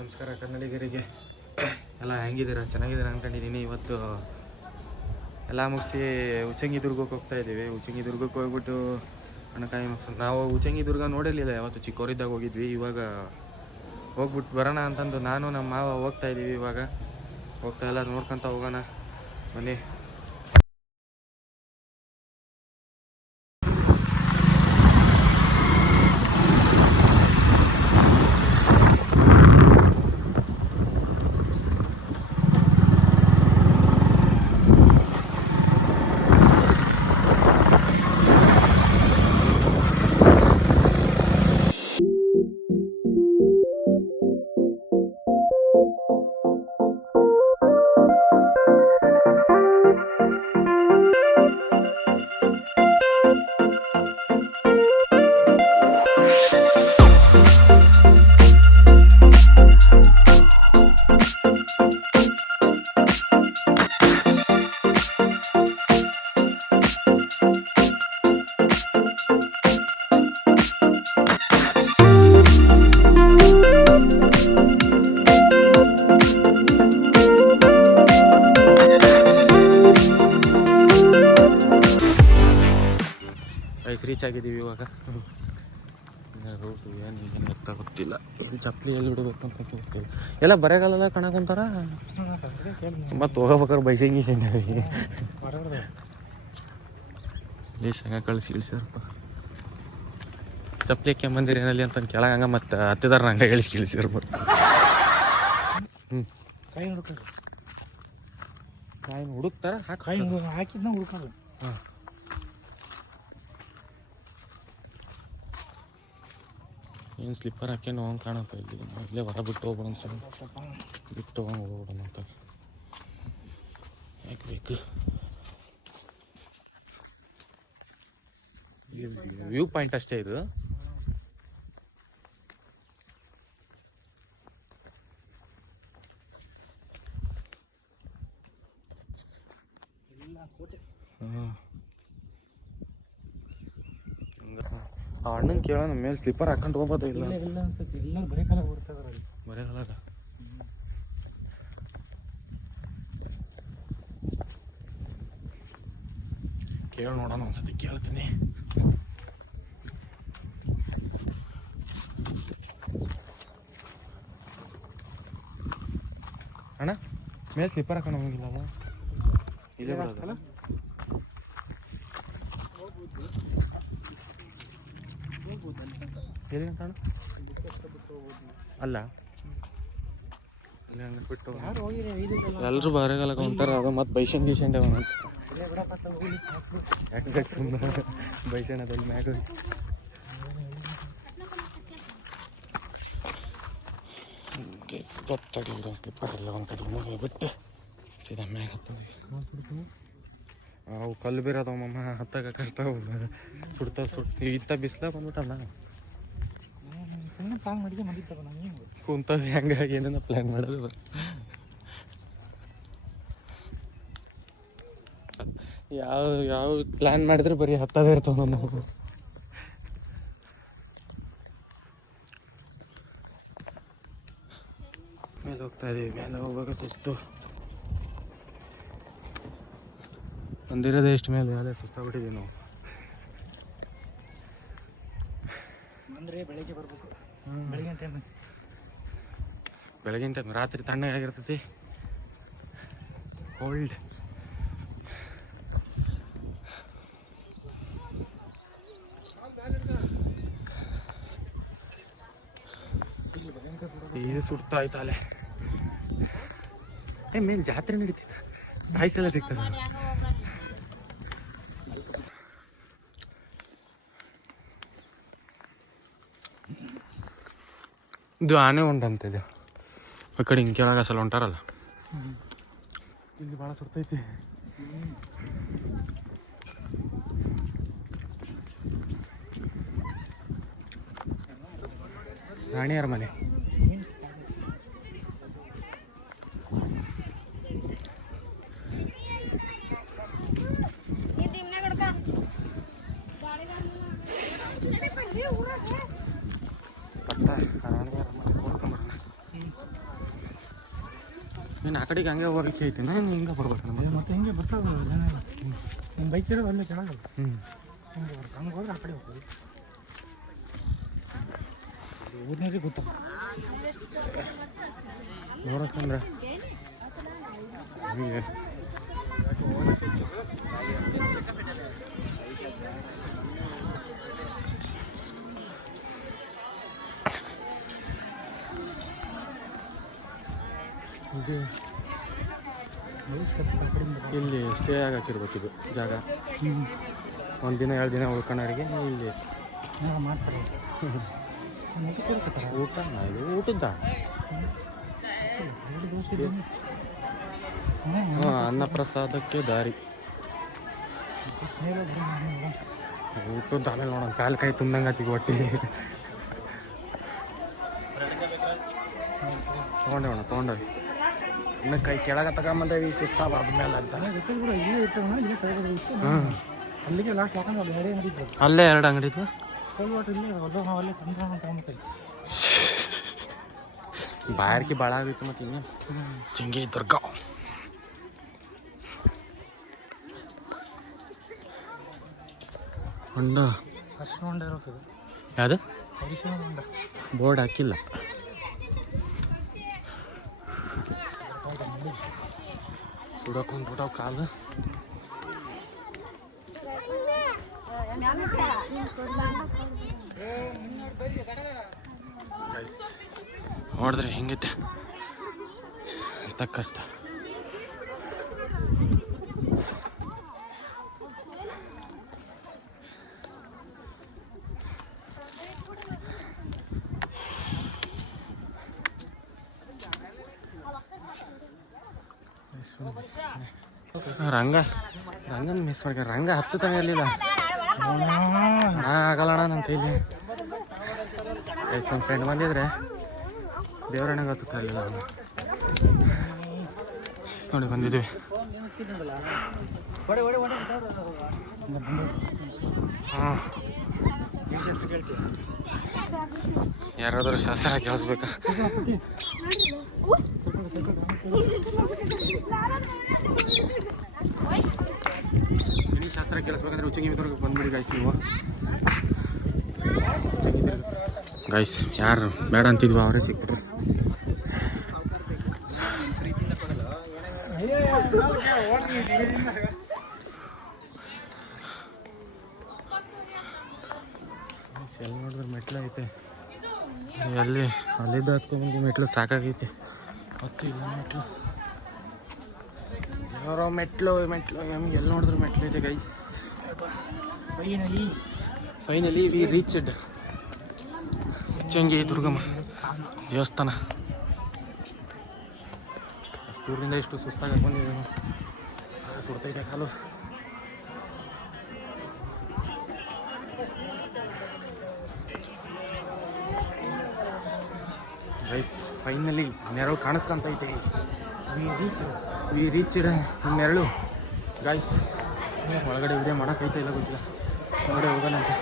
ನಮಸ್ಕಾರ ಕನ್ನಡಿಗರಿಗೆ ಎಲ್ಲ ಹೆಂಗಿದ್ದೀರಾ? ಚೆನ್ನಾಗಿದ್ದೀರಾ ಅಂದ್ಕೊಂಡಿದ್ದೀನಿ. ಇವತ್ತು ಎಲ್ಲ ಮುಗಿಸಿ ಉಚ್ಚಂಗಿದುರ್ಗಕ್ಕೆ ಹೋಗ್ತಾ ಇದ್ದೀವಿ. ಉಚ್ಚಂಗಿದುರ್ಗಕ್ಕೆ ಹೋಗ್ಬಿಟ್ಟು ನಾವು ಉಚ್ಚಂಗಿದುರ್ಗ ನೋಡಿರಲಿಲ್ಲ, ಯಾವತ್ತು ಚಿಕ್ಕವರಿದ್ದಾಗ ಹೋಗಿದ್ವಿ. ಇವಾಗ ಹೋಗ್ಬಿಟ್ಟು ಬರೋಣ ಅಂತಂದು ನಾನು ನಮ್ಮ ಮಾವ ಹೋಗ್ತಾ ಇದ್ದೀವಿ. ಇವಾಗ ಹೋಗ್ತಾ ಎಲ್ಲ ನೋಡ್ಕೊತ ಹೋಗೋಣ ಬನ್ನಿ. ರೀಚ್ ಆಗಿದ್ದೀವಿ. ಇವಾಗ ರೋಟು ಏನು ಎತ್ತ ಗೊತ್ತಿಲ್ಲ, ಎಲ್ಲಿ ಚಪ್ಪಲಿ ಎಲ್ಲಿ ಬಿಡಬೇಕು ಅಂತ ಗೊತ್ತಿಲ್ಲ. ಎಲ್ಲ ಬರೆಗಾಲದ ಕಣಕಂತಾರ ಮತ್ತು ಹೋಗ್ಬೇಕಾರೆ ಬೈಸಂಗಿ ಶಂಗ ಕಳಿಸಿ ಇಳಿಸಿರಪ್ಪ. ಚಪ್ಪಲಿ ಕೆಮ್ಮಂದಿರ ಏನಲ್ಲಿ ಅಂತ ಕೆಳಗಂಗ ಮತ್ತು ಹತ್ತಿದಾರ ಹಂಗೆ ಇಳಿಸಿ ಇಳಿಸಿರ್ಬೋದು. ಕಾಯಿ ಹುಡುಕೋದು, ಕಾಯಿ ಹುಡುಕ್ತಾರ ಕಾಯಿ ಹಾಕಿದ್ನ ಹುಡುಕೋದು. ಹಾಂ, ಏನು ಸ್ಲಿಪ್ಪರ್ ಹಾಕೇನು ಹೋಗಂಗೆ ಕಾಣಪ್ಪ. ಇಲ್ಲಿ ಇಲ್ಲೇ ಹೊರ ಬಿಟ್ಟು ಹೋಗ್ಬಿಡೋಣ, ಸರ್ ಬಿಟ್ಟು ಹೋಗಂಗೆ ಹೋಗ್ಬಿಡೋಣ ಅಂತ. ಯಾಕೆ ಬೇಕು? ವ್ಯೂ ಪಾಯಿಂಟ್ ಅಷ್ಟೇ ಇದು. ಹಾಂ, ಆ ಅಣ್ಣನ ಕೇಳೋಣ, ಮೇಲೆ ಸ್ಲಿಪ್ಪರ್ ಹಾಕೊಂಡು ಹೋಗ್ಬೋದು. ಇಲ್ಲ ಇಲ್ಲ ಅನ್ಸುತ್ತೆ, ಇಲ್ಲ ಬರೇಕಾಲ ಓಡ್ತದ ಬರೆಗಾಲದ. ಕೇಳಿ ನೋಡೋಣ, ಒಂದ್ಸತಿ ಕೇಳ್ತೀನಿ. ಅಣ್ಣ ಮೇಲೆ ಸ್ಲಿಪ್ಪರ್ ಹಾಕೊಂಡು ಹೋಗಿಲ್ಲ ಅಲ್ಲ, ಇಲ್ಲೇ ಬರೋದಲ್ಲ. ಎಲ್ಲಿ ಅಣ್ಣ? ಅಲ್ಲ ಅಲ್ಲಿ ಹಂಗೆ ಬಿಟ್ಟು ಎಲ್ಲರೂ ಬರೆಗಾಲ ಹೊಂಟಾರ. ಅದು ಮತ್ತು ಬೈಸಂಡ್ ಗೀಸಂಡೆ ಅವನು ಯಾಕೆ ಸುಮ್ಮನೆ ಬೈಸಣ್ಣದಲ್ಲಿ ಮ್ಯಾಗ ಗೊತ್ತಾಗಲಿಲ್ಲ. ಸ್ಲಿಪ್ಪರ್ ಎಲ್ಲ ಒಂದು ಕಡೆ ಮುಗಿ ಬಿಟ್ಟು ಸೀದಾ ಮ್ಯಾಗ ಹತ್ತದ. ಅವು ಕಲ್ಲು ಬೀರೋದವ ಮಮ್ಮ, ಹತ್ತಾಗ ಕಷ್ಟ. ಸುಡ್ತ ಇಂಥ ಬಿಸಿಲ ಬಂದ್ಬಿಟ್ಟಲ್ಲ. ಪ್ಲಾನ್ ಮಾಡಿದ್ರೆ ಮದಿತ್ತವ ನನಗೆ ಕುಂತವ ಹೆಂಗಾಗಿ ಏನೇನ ಪ್ಲ್ಯಾನ್ ಮಾಡೋದು. ಯಾವ ಪ್ಲ್ಯಾನ್ ಮಾಡಿದ್ರೆ ಬರೀ ಹತ್ತದೇ ಇರ್ತಾವ ನಾವು. ಮೇಲೆ ಹೋಗ್ತಾ ಇದೀವಿ. ಮೇಲೆ ಹೋಗುವಾಗ ಸುಸ್ತು ಬಂದಿರೋದೇ ಎಷ್ಟು ಮೇಲೆ ಅದೇ ಸುಸ್ತಾಗ್ಬಿಟ್ಟಿದ್ದೀವಿ ನಾವು. ಅಂದರೆ ಬೆಳಗ್ಗೆ ಬರ್ಬೇಕು. ಬೆಳಗಿನ ಟೈಮ್ ರಾತ್ರಿ ತಣ್ಣಗಾಗಿರ್ತೈತಿ, ಕೋಲ್ಡ್. ಇದು ಸುಡ್ತಾ ಆಯ್ತಲ್ಲೇ. ಮೇಲೆ ಜಾತ್ರೆ ನಡೀತಿತ್ತ, ಆಯ್ಸೆಲ್ಲ ಸಿಗ್ತದೆ. ಇದು ಆನೆ ಉಂಟಂತಿದೆ ಆ ಕಡೆ ಹಿಂಗೆ ಕೆಳಗೆ ಸಲ ಹೊಂಟಾರಲ್ಲ, ಇಲ್ಲಿ ಭಾಳ ಸುಡ್ತೈತಿ. ರಾಣಿಯರ ಮನೆ. ರಾಣಿಯರ ಮನೆ ನೋಡ್ಕೊಂಬರೋಣ. ನೀನು ಆ ಕಡೆಗೆ ಹಂಗೆ ಹೋಗಕ್ಕೆ ಐತಿ ನಾನು ಹಿಂಗೆ ಬರ್ಬೇಕು ನಮಗೆ. ಮತ್ತೆ ಹಿಂಗೆ ಬರ್ತಾವೆ ಜನ. ನಿಮ್ಮ ಬೈಕ್ ಇರೋದು ಅಲ್ಲೇ ಕೆಳಗಲ್ಲ. ಹ್ಞೂ ಹಿಂಗೆ ಬರ್ತಾರೆ. ಹಂಗೆ ಹೋದ್ರೆ ಆ ಕಡೆ ಹೋಗ್ಬೋದು. ಊರಿನವ್ರಿಗೆ ಗೊತ್ತ. ನೋಡಕ್ಕಂದ್ರೆ ಹೀಗೆ ಇದು ಇಲ್ಲಿ ಸ್ಟೇ ಆಗಕ್ಕಿರ್ಬೇಕು ಇದು ಜಾಗ. ಒಂದು ದಿನ 2 ದಿನ ಉಳ್ಕೊಂಡವ್ರಿಗೆ ಇಲ್ಲಿ ಮಾಡ್ತಾರೆ. ಊಟ ಇದು ಊಟದ ಅನ್ನಪ್ರಸಾದಕ್ಕೆ ದಾರಿ. ಊಟದ ಆಮೇಲೆ ನೋಡೋಣ ಕಾಲು ಕೈ ತುಂಬ್ದಂಗೆ ಆತಿಗೆ ಹೊಟ್ಟೆ. ತೊಗೊಂಡೇವಿ ಇನ್ನು ಕೈ ಕೆಳಗೆ ತಗೊಂಬಂದೇವಿ ಸುಸ್ತಾಬಾರ್ದು ಮೇಲೆ ಅಂತ. ಅಲ್ಲಿಗೆ ಲಾಸ್ಟ್ ಯಾಕಂದ್ರೆ ಅಲ್ಲಿ ಎಡೆ ನಡೀತು. ಅಲ್ಲೇ 2 ಅಂಗಡಿ ಇದ್ವು. ಕೋಲ್ಡ್ ವಾಟರ್ ಇಲ್ಲೇ ಅದಾವಲ್ಲ, ನಾವು ಅಲ್ಲೇ ತಗೊಂಡ್ಬರ್ತೀವಿ. ಬಾಯಾರಿಕೆ ಭಾಳ ಆಗಿತ್ತು ಮತ್ತು ಇನ್ನೇ ಚೆಂಗಿ ದುರ್ಗ. ಹೊಂಡ ಅರ್ಶಿನ ಹೊಂಡ ಇರೋದು ಯಾವುದು ಅರಿಶಿನ ಹೊಂಡ. ಬೋರ್ಡ್ ಹಾಕಿಲ್ಲ. ಸುಡಕೊಂಡ್ಬಿಟ್ಟವು ಕಾಲು. ನೋಡಿದ್ರೆ ಹೆಂಗೈತೆ ಅಂತ ಕಷ್ಟ. ರಂಗನ ಮಿಸ್ ಮಾಡ್ಕ. ರಂಗ ಹತ್ತು ತನ ಇರಲಿಲ್ಲ. ಆಗಲ್ಲ ಅಣ್ಣ ನನ್ನ ಕೈಲಿ. ನಮ್ಮ ಫ್ರೆಂಡ್ ಬಂದಿದ್ರೆ ದೇವರಣ್ಣಗೆ ಹತ್ತುತ್ತಾ ಇರಲಿಲ್ಲ. ನೋಡಿ ಬಂದಿದ್ವಿ. ಹಾಂ ಯಾರಾದರೂ ಶಾಸ್ತ್ರ ಕೇಳಿಸ್ಬೇಕಾ? ಶಾಸ್ತ್ರ ಕೇಳಿಸ್ಬೇಕಂದ್ರೆ ಉಚ್ಚಂಗಿದುರ್ಗ ಬಂದ್ಬಿಡಿ ಗಾಯ್ಸ್. ನೀವು ಗಾಯ್ಸ್ ಯಾರು ಬೇಡ ಅಂತಿದ್ವಿ ಅವರೇ ಸಿಕ್ಬಿಟ್ರು. ಎಲ್ಲಿ ನೋಡಿದ್ರೆ ಮೆಟ್ಲು ಐತೆ. ಅಲ್ಲಿದ್ದ ಹತ್ಕೊಂಡ್ಬಂದು ಮೆಟ್ಲು ಸಾಕಾಗೈತೆ. ಹತ್ತು ಇಲ್ಲ ಮೆಟ್ಲು ಯಾರೋ ಮೆಟ್ಲು ನಮ್ಗೆ ಎಲ್ಲಿ ನೋಡಿದ್ರು ಮೆಟ್ಲು ಐತೆ guys. Finally we reached Uchangi Durgamma ದೇವಸ್ಥಾನ. ಅಷ್ಟು ದೂರದಿಂದ ಇಷ್ಟು ಸುಸ್ತಾಗಿ ಬಂದಿದ್ದೀವಿ. ಸುಡ್ತೈತೆ ಕಾಲು. ಗೈಸ್ ಫೈನಲಿ ನೆರಳು ಕಾಣಿಸ್ಕೊಂತೈತೆ. ವಿ ರೀಚ್ಡ್ ನೆರಳು ಗಾಯ್ಸ್. ಒಳಗಡೆ ವಿಡಿಯೋ ಮಾಡೋಕ್ಕೈತೆ ಇಲ್ಲ ಗೊತ್ತಿಲ್ಲ. ಹೊರಗಡೆ ಹೋಗೋಣಂತೆ.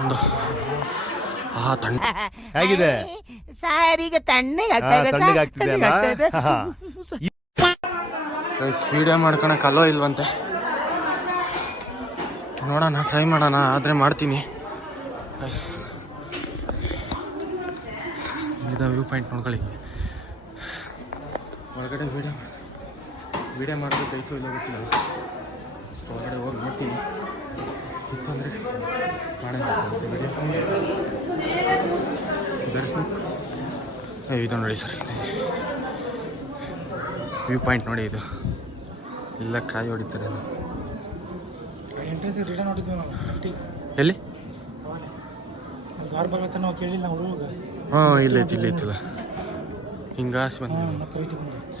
ಒಂದು ತಣ್ಣ ಹೇಗಿದೆ ಸಾರಿಗೆ ತಣ್ಣಗೆ ಆಗ್ತಿದೆ. ವಿಡಿಯೋ ಮಾಡ್ಕೊಳಕ್ಕೆ ಅಲೋ ಇಲ್ವಂತೆ. ನೋಡೋಣ, ಟ್ರೈ ಮಾಡೋಣ. ಆದರೆ ಮಾಡ್ತೀನಿ. ಇದು ವ್ಯೂ ಪಾಯಿಂಟ್ ನೋಡ್ಕೊಳ್ಳಿ. ಒಳಗಡೆ ವಿಡಿಯೋ ಮಾಡೋದೈತು ಇಲ್ಲ ಗೊತ್ತಿಲ್ಲ. ಹೊರಗಡೆ ಹೋಗಿ ನೋಡ್ತೀನಿ. ಇತ್ತಂದರೆ ಮಾಡೋಣ. ಇದು ನೋಡಿ ಸರ್, ವ್ಯೂ ಪಾಯಿಂಟ್ ನೋಡಿ. ಇದು ಎಲ್ಲ ಕಾಯಿ ಹೊಡಿತಾರೆ. ರಿಟರ್ನ್ ಹೊಡಿದ್ವಿ ನಾವು. ಎಲ್ಲಿ? ಗಾರ್ ಭಾಗ ನಾವು ಕೇಳಿಲ್ಲ ಹುಡುಗ. ಹಾಂ ಇಲ್ಲೈತಿಲ್ಲ ಹಿಂಗಾಸಿ ಬಂದ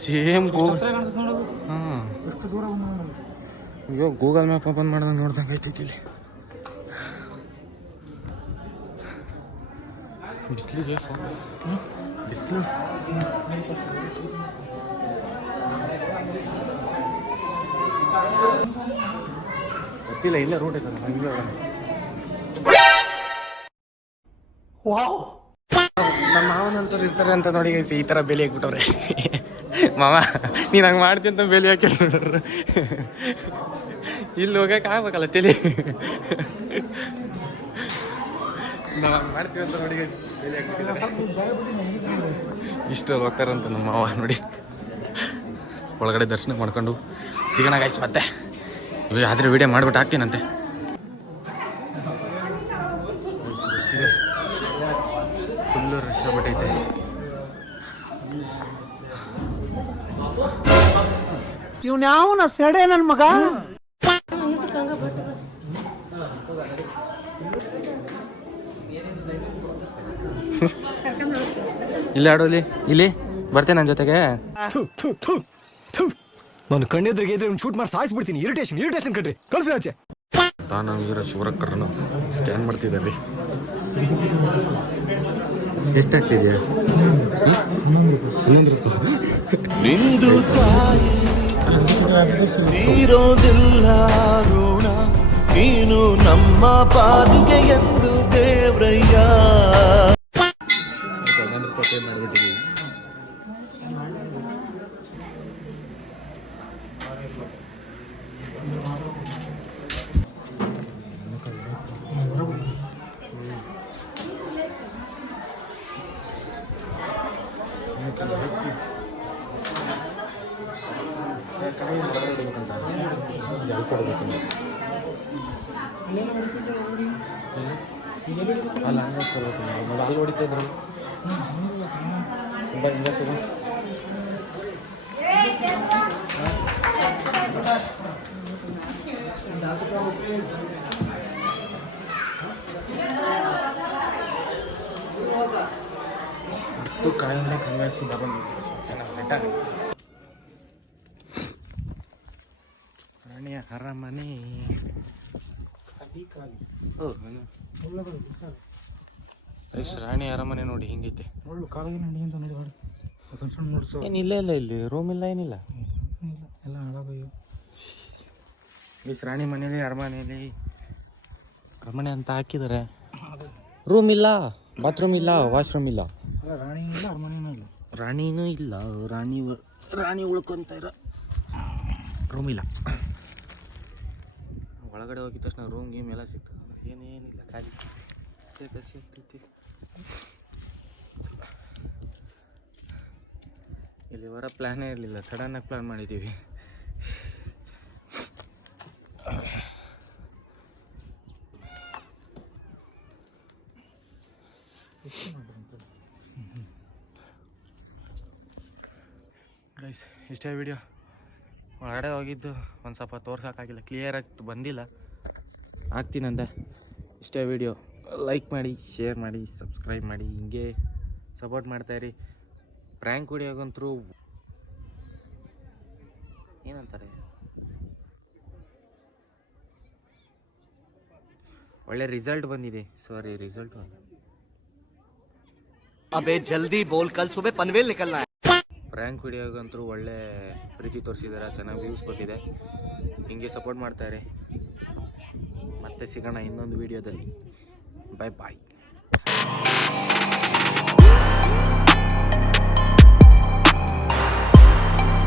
ಸೇಮ್ ನೋಡೋದು. ಹಾಂ ಎಷ್ಟು ದೂರ ಅಯ್ಯೋ ಗೂಗಲ್ ಮ್ಯಾಪ್ ಓಪನ್ ಮಾಡ್ದಂಗೆ ನೋಡ್ದಂಗೆ ಐತೈತಿ. ಇಲ್ಲಿ ಬಿಸಿಲಿಗೆ ಬಿಸಿಲು ಗೊತ್ತಿಲ್ಲ. ಇಲ್ಲ ರೋಡ್ ಐತಲ್ಲ ಹಂಗೆ. ನಮ್ಮ ಮಾವನಂತವ್ರು ಇರ್ತಾರೆ ಅಂತ ನೋಡಿ ಈ ಥರ ಬೆಲೆ ಹಾಕ್ಬಿಟ್ಟವ್ರೆ. ಮಾಮ ನೀನು ಹಂಗೆ ಮಾಡ್ತೀನಿ ಅಂತ ಬೇಲಿ ಹಾಕಿ ನೋಡ್ರು ಇಲ್ಲಿ ಹೋಗಕ್ಕೆ ಆಗ್ಬೇಕಲ್ಲ ತಲೆ ನಾವು ಹಂಗೆ ಮಾಡ್ತೀವಿ ಅಂತ ನೋಡಿ ಬೇಲಿ ಇಷ್ಟು ಹೋಗ್ತಾರಂತ ನಮ್ಮ ಮಾವ ನೋಡಿ. ಒಳಗಡೆ ದರ್ಶನ ಮಾಡ್ಕೊಂಡು ಸಿಗೋಣ ಗಾಯ್ಸ್ ಮತ್ತೆ ಇವಾಗ ಆದರೆ ವಿಡಿಯೋ ಮಾಡ್ಬಿಟ್ಟು ಹಾಕ್ತೀನಂತೆ. ಫುಲ್ಲು ರಶ್ ಆಗ್ಬಿಟ್ಟೈತೆ. ಇವ್ನ್ಯಾವನ ಸೆಡೆ ನನ್ನ ಮಗ. ಇಲ್ಲಿ ಆಡೋಲಿ ಇಲ್ಲಿ ಬರ್ತೇನೆ ನನ್ನ ಜೊತೆಗೆ. ನಾನು ಕಣ್ಣೆದ್ರಿಗೆ ಇದ್ರೆ ಶೂಟ್ ಮಾಡಿ ಸಾಯಿಸ್ಬಿಡ್ತೀನಿ. ಇರಿಟೇಷನ್ ಕಟ್ರಿ ಕಳ್ಸಿ ಆಚೆ. ತಾನು ವೀರ ಶಿವರಕ್ಕರನ್ನು ಸ್ಕ್ಯಾನ್ ಮಾಡ್ತಿದ್ದಾರೆ. ಎಷ್ಟಾಗ್ತಿದೆಯಾ? 11 ರೂಪಾಯಿ. ನಿಂದು ತಾಯಿ ತೀರೋದಿಲ್ಲ ಋಣ, ನೀನು ನಮ್ಮ ಪಾಲಿಗೆ ಎಂದು ದೇವ್ರಯ್ಯ. 11 ರೂಪಾಯಿ ಮಾಡಿಬಿಟ್ಟಿದ್ದೀವಿ. ಅಲ್ಲ ಅಲ್ಲಿ ಹೊಡಿತಾ ಇದ್ರು ಕಾಯಿಲೆ ಕನ್ವರ್ಸಿ ರಾಣಿಯ ಅರಮನೆ. ರಾಣಿ ಅರಮನೆ ನೋಡಿ ಹಿಂಗೈತೆ. ಏನು ಇಲ್ಲ ಇಲ್ಲಿ ರೂಮ್ ಇಲ್ಲ ಏನಿಲ್ಲ ಎಲ್ಲ ಹಾಳಾಗೋಯ್ತು. ರಾಣಿ ಮನೇಲಿ ಅರಮನೆ ಅಂತ ಹಾಕಿದ್ದಾರೆ. ರೂಮ್ ಇಲ್ಲ, ಬಾತ್ರೂಮ್ ಇಲ್ಲ, ವಾಶ್ರೂಮ್ ಇಲ್ಲ. ರಾಣಿ ಇಲ್ಲ, ಅರಮನೆನೂ ಇಲ್ಲ. ರಾಣಿನೂ ಇಲ್ಲ. ರಾಣಿ ಉಳ್ಕೊಂತ ಇರೋ ರೂಮ್ ಇಲ್ಲ. ಒಳಗಡೆ ಹೋಗಿದ ತಕ್ಷಣ ರೂಮ್ ಗೀಮ್ ಎಲ್ಲ ಸಿಗ್ತದೆ. ಏನೇನಿಲ್ಲ, ಖಾಲಿ ಸಿಗ್ತೈತಿ. ಇಲ್ಲಿ ಬರೋ ಪ್ಲ್ಯಾನೇ ಇರಲಿಲ್ಲ, ಸಡನ್ನಾಗಿ ಪ್ಲ್ಯಾನ್ ಮಾಡಿದ್ದೀವಿ. ಗೈಸ್ ಇಷ್ಟೇ ವಿಡಿಯೋ. ಹೊರಗಡೆ ಹೋಗಿದ್ದು ಒಂದು ಸ್ವಲ್ಪ ತೋರ್ಸೋಕ್ಕಾಗಿಲ್ಲ, ಕ್ಲಿಯರಾಗಿ ಬಂದಿಲ್ಲ. ಆಗ್ತೀನಂತೆ. ಇಷ್ಟೇ ವಿಡಿಯೋ. ಲೈಕ್ ಮಾಡಿ, ಶೇರ್ ಮಾಡಿ, ಸಬ್ಸ್ಕ್ರೈಬ್ ಮಾಡಿ, ಹಿಂಗೆ ಸಪೋರ್ಟ್ ಮಾಡ್ತಾಯಿರಿ. ಪ್ರ್ಯಾಂಕ್ ವಿಡಿಯೋಗಂತೂ ಏನಂತಾರೆ, ಒಳ್ಳೆ ರಿಸಲ್ಟ್ ಬಂದಿದೆ. ಸಾರಿ, ರಿಸಲ್ಟ್ ಅಲ್ಲ, ಅಬೇ ಜಲ್ದಿ ಬೋಲ್, ಕಲ್ ಸುಬೆ ಪನ್ವೇಲ್ ನಿಕಲ್ನಾ ಹೈ. ಪ್ರ್ಯಾಂಕ್ ವಿಡಿಯೋಗಂತೂ ಒಳ್ಳೆ ಪ್ರೀತಿ ತೋರಿಸಿದ್ದಾರೆ, ಚೆನ್ನಾಗಿ ವ್ಯೂಸ್ ಕೊಟ್ಟಿದೆ. ಹಿಂಗೆ ಸಪೋರ್ಟ್ ಮಾಡ್ತಾರೆ. ಮತ್ತೆ ಸಿಗೋಣ ಇನ್ನೊಂದು ವಿಡಿಯೋದಲ್ಲಿ. ಬಾಯ್ ಬಾಯ್.